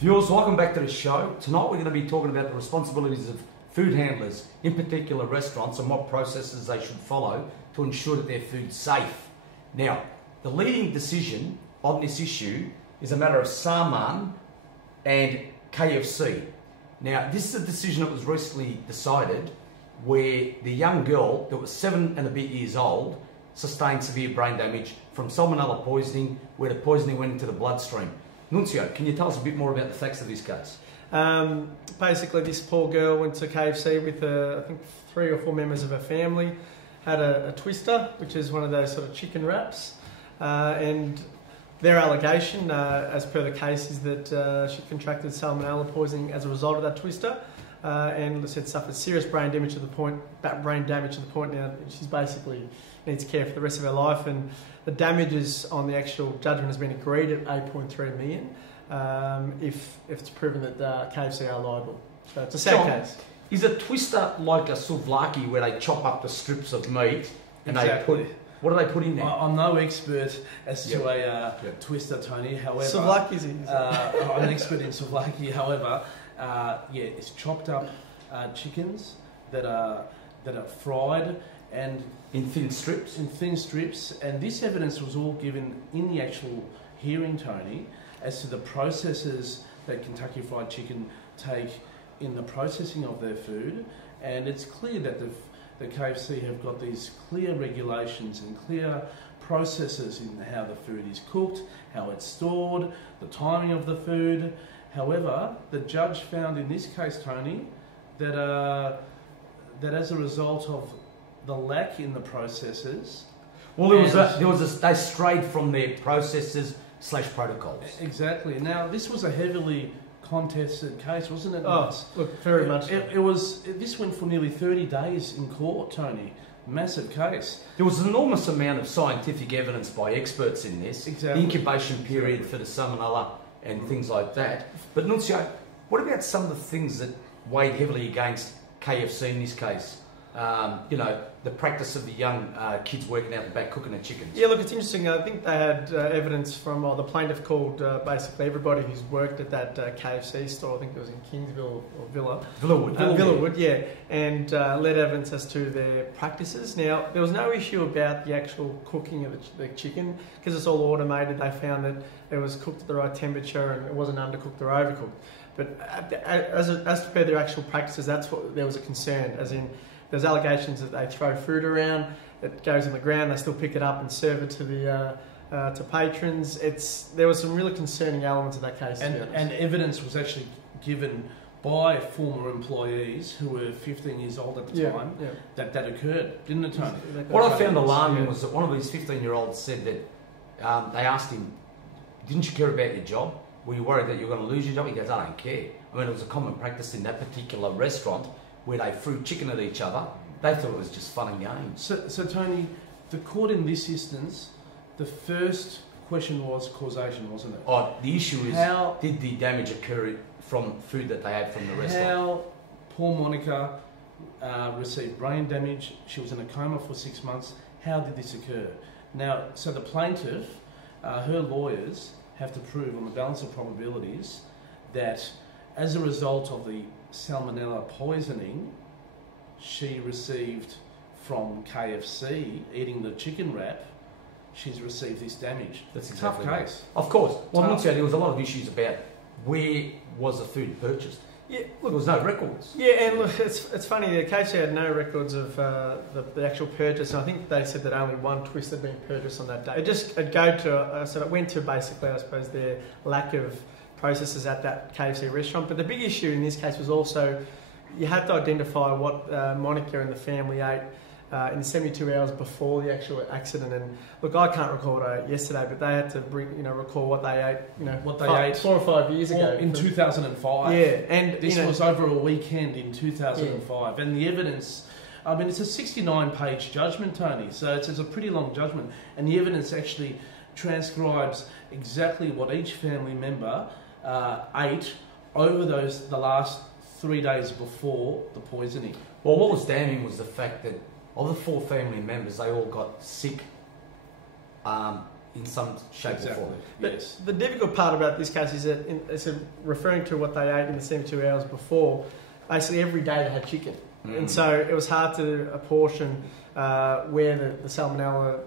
Viewers, welcome back to the show. Tonight we're going to be talking about the responsibilities of food handlers, in particular restaurants, and what processes they should follow to ensure that their food's safe. Now, the leading decision on this issue is a matter of Salman and KFC. Now, this is a decision that was recently decided where the young girl that was 7 and a bit years old sustained severe brain damage from salmonella poisoning, where the poisoning went into the bloodstream. Nuncio, can you tell us a bit more about the facts of this case? Basically, this poor girl went to KFC with, I think, 3 or 4 members of her family, had a twister, which is one of those sort of chicken wraps, and their allegation, as per the case, is that she contracted salmonella poisoning as a result of that twister, and said suffered serious brain damage to the point now she's basically needs care for the rest of her life, and the damages on the actual judgment has been agreed at 8.3 million if it's proven that KFC are liable. So it's a sad case. Is a twister like a souvlaki where they chop up the strips of meat and Exactly. what do they put in there? I'm no expert as to a twister, Tony. However, Souvlaki's I'm an expert in souvlaki. However, it's chopped up chickens that are fried and In thin strips? In thin strips, and this evidence was all given in the actual hearing, Tony, as to the processes that Kentucky Fried Chicken take in the processing of their food, and it's clear that the KFC have got these clear regulations and clear processes in how the food is cooked, how it's stored, the timing of the food. However, the judge found in this case, Tony, that as a result of the lack in the processes. Well, they strayed from their processes / protocols. Exactly. Now, this was a heavily contested case, wasn't it? Oh, look, very much so. This went for nearly 30 days in court, Tony. Massive case. There was an enormous amount of scientific evidence by experts in this. Exactly. The incubation period for the salmonella and things like that. But Nuncio, what about some of the things that weighed heavily against KFC in this case? The practice of the young kids working out the back cooking the chickens. Yeah, look, it's interesting. I think they had evidence from the plaintiff called basically everybody who's worked at that KFC store. I think it was in Kingsville or Villawood, yeah, and led evidence as to their practices. Now, there was no issue about the actual cooking of the chicken because it's all automated. They found that it was cooked at the right temperature and it wasn't undercooked or overcooked. But as per their actual practices, that's what there was a concern, as in there's allegations that they throw food around, it goes on the ground, they still pick it up and serve it to the to patrons. There was some really concerning elements of that case. And evidence was actually given by former employees who were 15 years old at the time that occurred, didn't it, Tony? What I found alarming was that one of these 15-year-olds said that they asked him, "Didn't you care about your job? Were you worried that you were going to lose your job?" He goes, "I don't care." I mean, it was a common practice in that particular restaurant where they threw chicken at each other. They thought it was just fun and games. So Tony, the court in this instance, the first question was causation, wasn't it? Oh, the issue is, did the damage occur from food that they had from the restaurant? How poor Monica received brain damage. She was in a coma for 6 months. How did this occur? Now, so the plaintiff, her lawyers, have to prove on the balance of probabilities that as a result of the salmonella poisoning she received from KFC eating the chicken wrap, she's received this damage. That's exactly tough case. Of course. Well, I'm not saying there was a lot of issues about where was the food purchased. Yeah, look, there was no records. Yeah, and look, it's funny. The KFC had no records of the actual purchase, and I think they said that only one twist had been purchased on that day. It went to basically, I suppose, their lack of processes at that KFC restaurant. But the big issue in this case was also you had to identify what Monica and the family ate in 72 hours before the actual accident. And look, I can't recall what I ate yesterday, but they had to recall what they ate, ate 4 or 5 years ago. In 2005. Yeah, and this was over a weekend in 2005. And the evidence, I mean, it's a 69-page judgment, Tony, so it's a pretty long judgment. And the evidence actually transcribes exactly what each family member ate over the last 3 days before the poisoning. Well, what was damning was the fact that of the 4 family members, they all got sick in some shape or form. Yes. The difficult part about this case is that, referring to what they ate in the 72 hours before, basically every day they had chicken. And so it was hard to apportion where the salmonella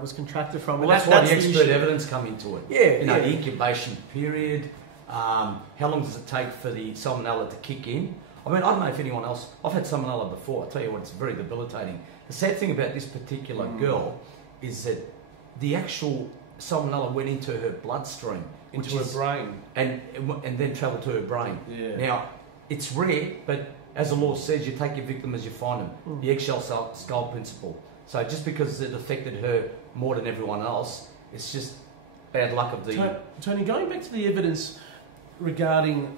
was contracted from. Well, that's why the expert evidence come into it. Yeah. The incubation period, how long does it take for the salmonella to kick in? I mean, I don't know if anyone else, I've had salmonella before, I'll tell you what, it's very debilitating. The sad thing about this particular girl is that the actual salmonella went into her bloodstream. Into her brain. And then travelled to her brain. Yeah. Now, it's rare, but as the law says, you take your victim as you find them. The eggshell skull principle. So just because it affected her more than everyone else, it's just bad luck of the... Tony, going back to the evidence regarding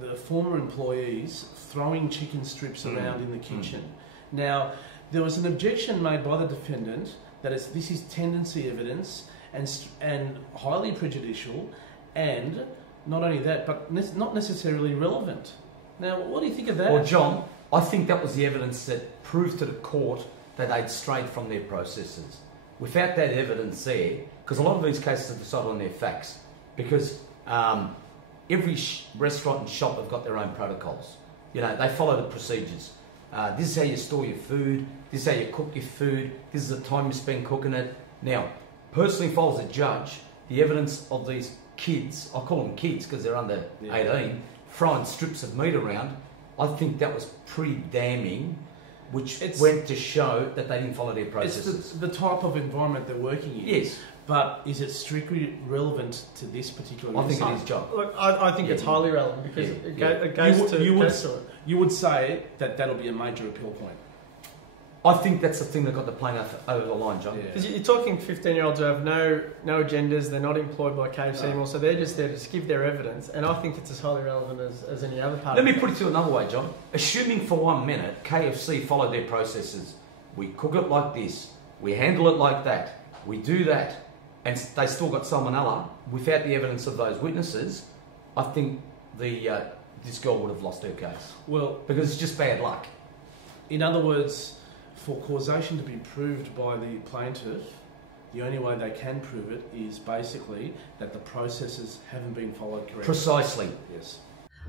the former employees throwing chicken strips around in the kitchen. Now, there was an objection made by the defendant that this is tendency evidence and highly prejudicial, and not only that, but not necessarily relevant. Now, what do you think of that? Well, John, I think that was the evidence that proved to the court that they'd strayed from their processes. Without that evidence there, because a lot of these cases are decided on their facts, because every restaurant and shop have got their own protocols. You know, they follow the procedures. This is how you store your food. This is how you cook your food. This is the time you spend cooking it. Now, personally, if I was a judge, the evidence of these kids, I call them kids because they're under 18, throwing strips of meat around, I think that was pretty damning, which went to show that they didn't follow their processes. It's the type of environment they're working in. Yes. But is it strictly relevant to this particular I think it is, John. Look, I think it's highly relevant because it goes to it. You would say that that'll be a major appeal point. I think that's the thing that got the plaintiff over the line, John. Because you're talking 15-year-olds who have no agendas, they're not employed by KFC anymore, so they're just there to give their evidence, and I think it's as highly relevant as any other part. Let me put it to another way, John. Assuming for 1 minute KFC followed their processes, we cook it like this, we handle it like that, we do that, and they still got salmonella without the evidence of those witnesses, I think this girl would have lost her case. Well, because it's just bad luck. In other words, for causation to be proved by the plaintiff, the only way they can prove it is basically that the processes haven't been followed correctly. Precisely. Yes.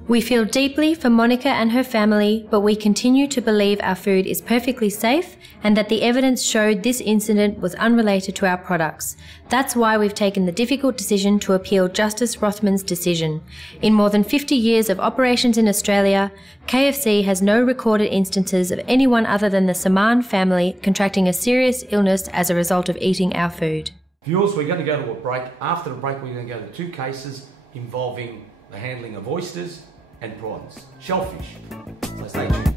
We feel deeply for Monica and her family, but we continue to believe our food is perfectly safe and that the evidence showed this incident was unrelated to our products. That's why we've taken the difficult decision to appeal Justice Rothman's decision. In more than 50 years of operations in Australia, KFC has no recorded instances of anyone other than the Saman family contracting a serious illness as a result of eating our food. Viewers, we're going to go to a break. After the break, we're going to go to 2 cases involving the handling of oysters and prawns, shellfish. So stay tuned.